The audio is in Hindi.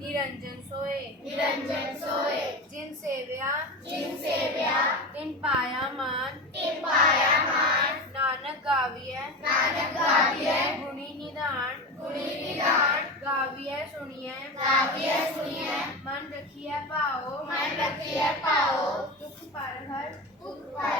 निरंजन सोए। निरंजन सोए। जिन सेव्या। जिन सेव्या। इन पाया मान। इन पाया मान। नानक गाविय नानक गाविय गुणी निदान गुणी निदान गाविय सुनिए। गाविय सुनिए। मन रखिए पाओ। मन रखिए पाओ। दुख पर हर दुख पर